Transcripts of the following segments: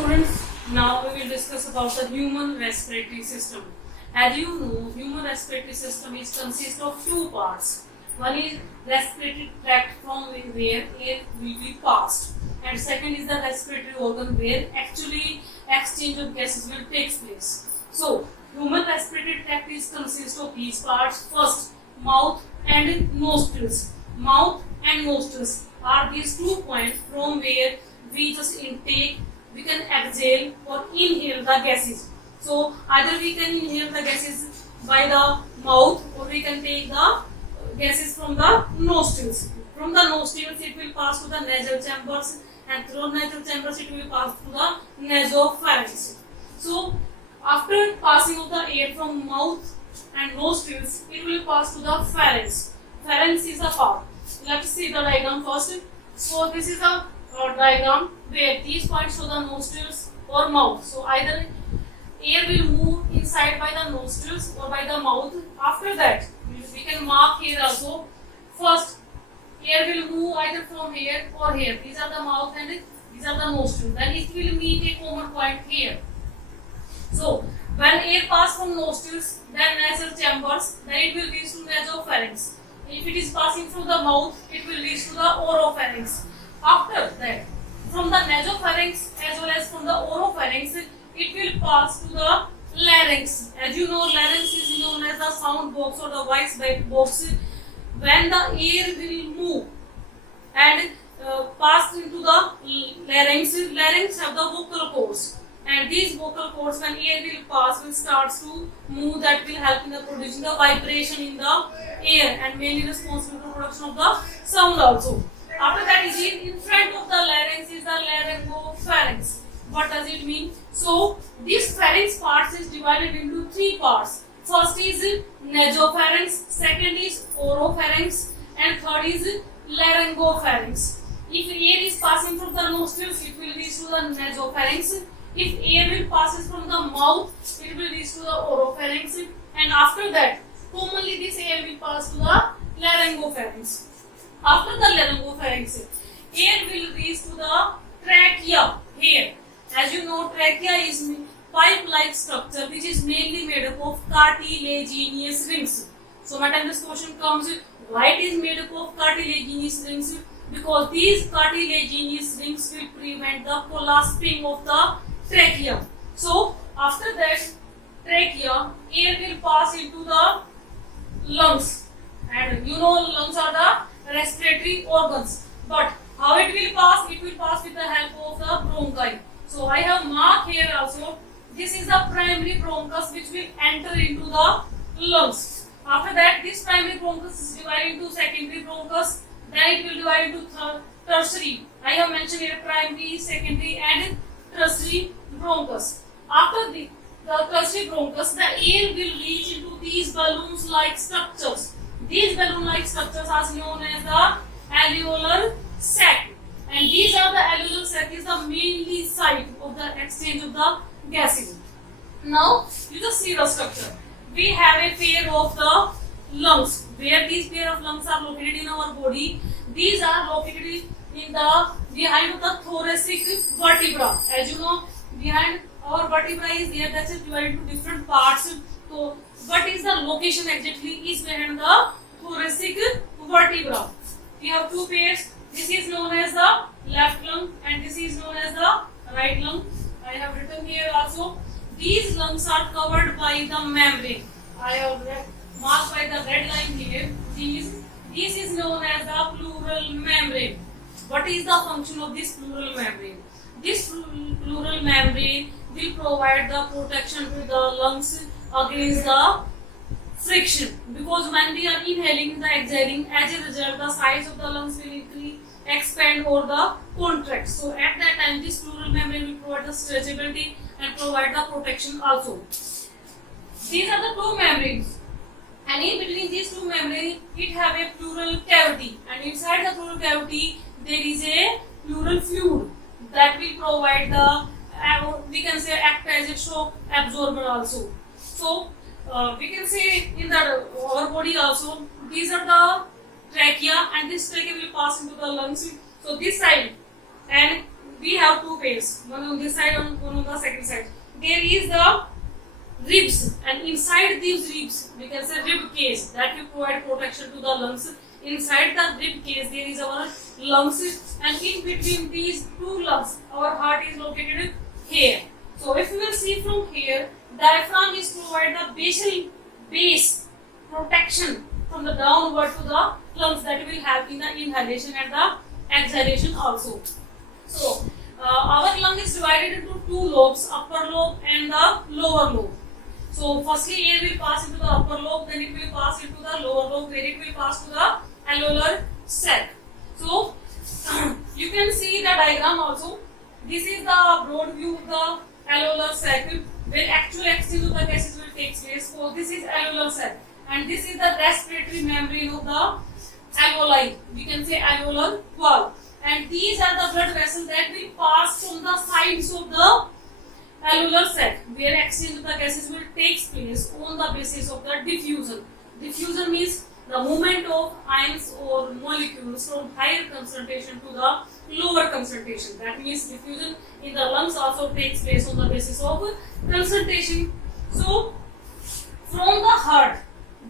students, now we will discuss about the human respiratory system. As you know, human respiratory system is consists of two parts. One is respiratory tract from where air will be passed, and second is the respiratory organ where actually exchange of gases will take place. So, human respiratory tract is consist of these parts. First, mouth and nostrils. Mouth and nostrils are these 2 points from where we just intake, we can exhale or inhale the gases. So either we can inhale the gases by the mouth or we can take the gases from the nostrils. From the nostrils it will pass to the nasal chambers, and through nasal chambers it will pass to the nasopharynx. So after passing of the air from mouth and nostrils, it will pass to the pharynx. Pharynx is the part. Let's see the diagram first. So this is a diagram where these points show the nostrils or mouth. So either air will move inside by the nostrils or by the mouth. After that, we can mark here also. First, air will move either from here or here. These are the mouth and these are the nostrils. Then it will meet a common point here. So when air passes from nostrils, then nasal chambers, then it will reach to nasopharynx. If it is passing through the mouth, it will reach to the oropharynx. After that, from the nasopharynx as well as from the oropharynx, it will pass to the larynx. As you know, larynx is known as the sound box or the voice box. When the air will move and pass into the larynx have the vocal cords. And these vocal cords, when air will pass, will start to move. That will help in the producing the vibration in the air and mainly responsible for production of the sound also. After that, is in front of the larynx is the laryngopharynx. What does it mean? So this pharynx part is divided into 3 parts. First is nasopharynx, second is oropharynx, and third is laryngopharynx. If air is passing from the nostrils, it will reach to the nasopharynx. If air will passes from the mouth, it will reach to the oropharynx, and after that, commonly this air will pass to the laryngopharynx. After the laryngopharynx, air will reach to the trachea here. As you know, trachea is pipe-like structure which is mainly made up of cartilaginous rings. So, my time this question comes, why it is made up of cartilaginous rings? Because these cartilaginous rings will prevent the collapsing of the trachea. So after that trachea, air will pass into the lungs, and you know lungs are the respiratory organs. But how it will pass? It will pass with the help of the bronchi. So I have marked here also. This is the primary bronchus which will enter into the lungs. After that, this primary bronchus is divided into secondary bronchus. Then it will divide into tertiary. I have mentioned here primary, secondary, and tertiary bronchus. After the tertiary bronchus, the air will reach into these balloons-like structures. These balloon-like structures are known as the alveolar sac. And these are the alveolar sac is the mainly site of the exchange of the gases. Now, you just see the structure. We have a pair of the lungs. Where these pair of lungs are located in our body, these are located in the behind of the thoracic vertebra. As you know, behind our vertebra is there, that is divided into different parts. So what is the location exactly is behind the thoracic vertebra. We have 2 pairs. This is known as the left lung and this is known as the right lung. I have written here also. These lungs are covered by the membrane. I have marked by the red line here. This is known as the pleural membrane. What is the function of this pleural membrane? This pleural membrane will provide the protection to the lungs against the friction, because when we are inhaling the exhaling, as a result the size of the lungs will increase, expand or the contract. So at that time this pleural membrane will provide the stretchability and provide the protection also. These are the 2 membranes, and in between these 2 membranes it have a pleural cavity, and inside the pleural cavity there is a pleural fluid that will provide the we can say act as a shock absorber also. So we can say in the our body also, these are the trachea, and this trachea will pass into the lungs. So this side, and we have two veins, one on this side and one on the second side. There is the ribs, and inside these ribs we can say rib cage that will provide protection to the lungs. Inside the rib cage there is our lungs, and in between these two lungs our heart is located here. So if you will see from here, diaphragm is provide the basal base protection from the downward to the lungs, that will help in the inhalation and the exhalation also. So our lung is divided into two lobes, upper lobe and the lower lobe. So firstly air will pass into the upper lobe, then it will pass into the lower lobe, where it will pass to the alveolar sac. So you can see the diagram also. This is the broad view of the alveolar sac, where actual exchange of the gases will take place. So this is alveolar sac, and this is the respiratory membrane of the alveoli. We can say alveolar wall, and these are the blood vessels that will pass from the sides of the alveolar sac, where exchange of the gases will take place on the basis of the diffusion. Diffusion means the movement of ions or molecules from higher concentration to the lower concentration. That means diffusion in the lungs also takes place on the basis of concentration. So from the heart,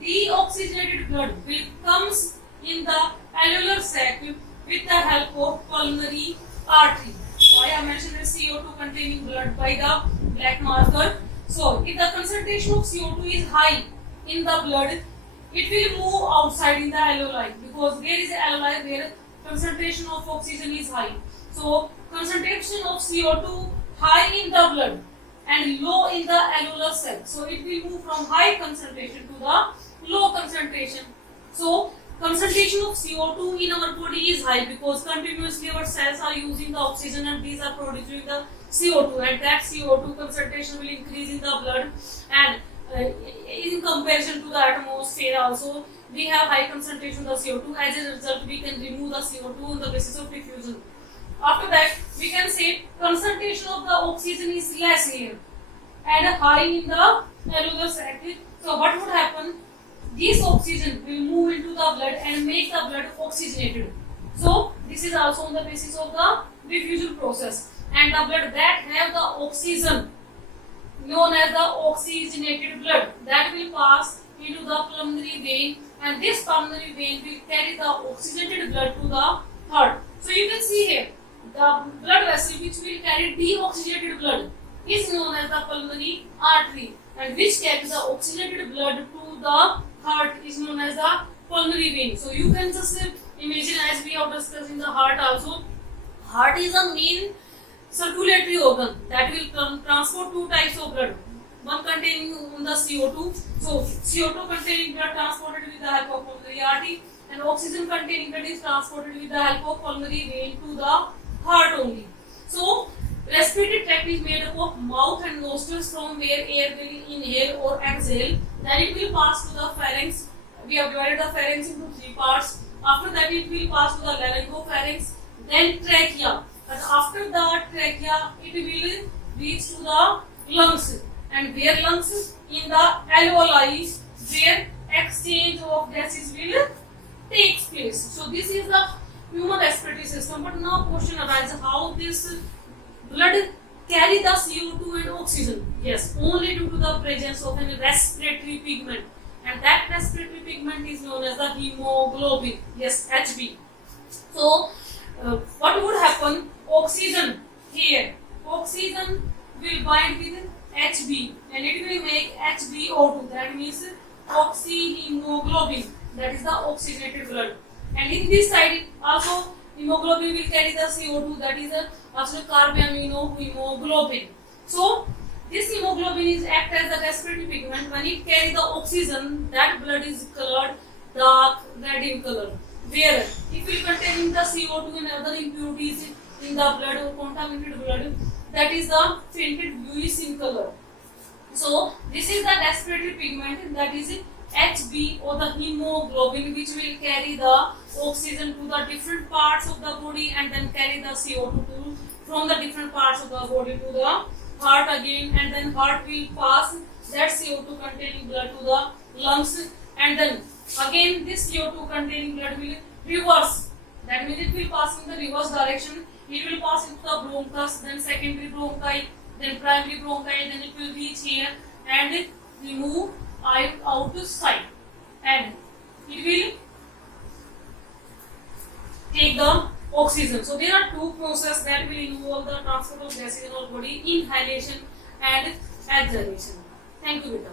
deoxygenated blood will comes in the alveolar sac with the help of pulmonary artery. So I have mentioned the CO2 containing blood by the black marker. So if the concentration of CO2 is high in the blood, it will move outside in the alveoli, because there is alveoli where concentration of oxygen is high. So concentration of CO2 high in the blood and low in the alveolar sac. So it will move from high concentration to the low concentration. So concentration of CO2 in our body is high because continuously our cells are using the oxygen and these are producing the CO2, and that CO2 concentration will increase in the blood, and in comparison to the atmosphere also we have high concentration of the CO2. As a result, we can remove the CO2 on the basis of diffusion. After that, we can say concentration of the oxygen is less here and high in the alveolar sac. So what would happen? This oxygen will move into the blood and make the blood oxygenated. So this is also on the basis of the diffusion process. And the blood that have the oxygen, known as the oxygenated blood, that will pass into the pulmonary vein, and this pulmonary vein will carry the oxygenated blood to the heart. So you can see here, the blood vessel which will carry deoxygenated blood is known as the pulmonary artery, and which carries the oxygenated blood to the heart is known as the pulmonary vein. So you can just imagine, as we have discussed in the heart also, heart is a main circulatory organ that will transport two types of blood, one containing the CO2. So CO2 containing blood transported with the help of pulmonary artery, and oxygen containing blood is transported with the help of pulmonary vein to the heart only. So respiratory tract is made up of mouth and nostrils, from where air will inhale or exhale. Then it will pass to the pharynx. We have divided the pharynx into three parts. After that, it will pass to the laryngopharynx, then trachea. But after the trachea, it will reach to the lungs. And where lungs? In the alveoli, where exchange of gases will take place. So this is the human respiratory system. But now question arises, how this blood carry the CO2 and oxygen? Yes, only due to the presence of a respiratory pigment, and that respiratory pigment is known as the hemoglobin. Yes, Hb. So what would happen? Oxygen here, oxygen will bind with Hb and it will make HbO2. That means oxyhemoglobin. That is the oxygenated blood. And in this side also hemoglobin will carry the CO2. That is also carbaminohemoglobin. So this hemoglobin is act as the respiratory pigment. When it carries the oxygen, that blood is colored dark red in color. Where if it containing the CO2 and other impurities in the blood or contaminated blood, that is the fainted bluish in color. So this is the respiratory pigment, that is Hb or the hemoglobin, which will carry the oxygen to the different parts of the body and then carry the CO2 from the different parts of the body to the heart again, and then heart will pass that CO2 containing blood to the lungs, and then again this CO2 containing blood will reverse That means it will pass in the reverse direction. It will pass into the bronchus, then secondary bronchi, then primary bronchi, then it will reach here and it will move out to side, and it will take the oxygen. So there are two processes that will involve the transfer of gases in our body: inhalation and exhalation. Thank you, beta.